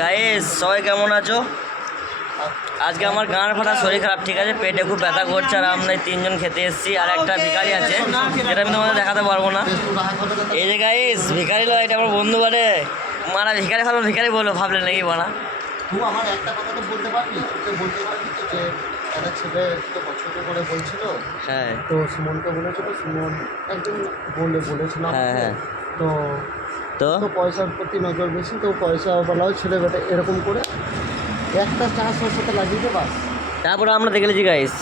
Guys সবাই কেমন আছো? আজকে আমার গাঁর ফাটা শরীর খারাপ, ঠিক আছে, পেটে খুব ব্যথা করছে আর আমরা তিনজন খেতে এসেছি। আর একটা ভিখারি আছে যেটা আমি তোমাদের দেখাতে পারবো না। এই যে গাইস ভিখারি লয়, এটা আমার বন্ধু বলে মারা ভিখারি ভালো ভিখারি বলো, ভাবলে নাকি বানা? তুই আমার একটা কথা তো বলতে পারবি, তোকে বলতে পারবি তো যে একটা ছেলে তো পছন্দ করে বলছিল। হ্যাঁ তো সুমনকে বলেছিল, সুমন একদিন বলেছিলাম। হ্যাঁ হ্যাঁ তো তো তো পয়সার প্রতি নজর বেশি, তো পয়সা বলা হয় ছেলে বেটা এরকম করে একটা চান্স ওর সাথে লাগিয়ে দে বাস। তারপরে আমরা দেখেছি গাইস,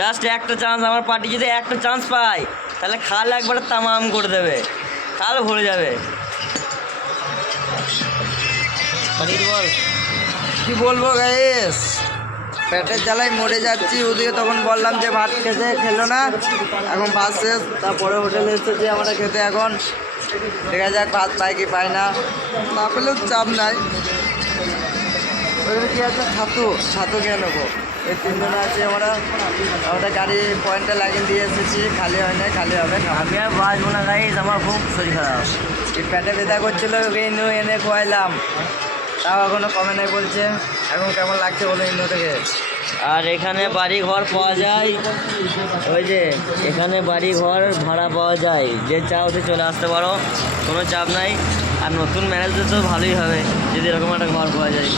জাস্ট একটা চান্স, আমার পার্টি যদি একটা চান্স পায় তাহলে খাল একবারে তামাম করে দেবে, খাল ভরে যাবে। বল কি বলবো গাইস, পেটের জ্বালায় মরে যাচ্ছি। ওদিকে তখন বললাম যে ভাত খেতে, খেলো না, এখন ভাত শেষ। তারপরে হোটেলে এসেছি আমরা খেতে। এখন দেখা যাক ভাত পাই কি পাই না, না পেলেও চাপ নাই। ওইখানে কী আছে, ছাতু খেয়ে নেবো। এই তিনজনে আছি আমরা গাড়ি পয়েন্টে লাগিয়ে দিয়ে এসেছি, খালি হয় না, খালি হবে। আমি আর বাঁচবো না গাইস, আমার খুব শরীর খারাপ। এই পেটে ব্যথা করছিলো, ওকে ইনু এনে খোয়াইলাম, তাও এখনও কমে নাই বলছে। এখন কেমন লাগছে বলো ইনু থেকে? আর এখানে বাড়ি ঘর পাওয়া যায়, ওই যে এখানে বাড়ি ঘর ভাড়া পাওয়া যায়, যে চাও সে চলে আসতে পারো, কোনো চাপ নাই। আর নতুন ম্যারেজদের তো ভালোই হবে যদি এরকম একটা ঘর পাওয়া যায়।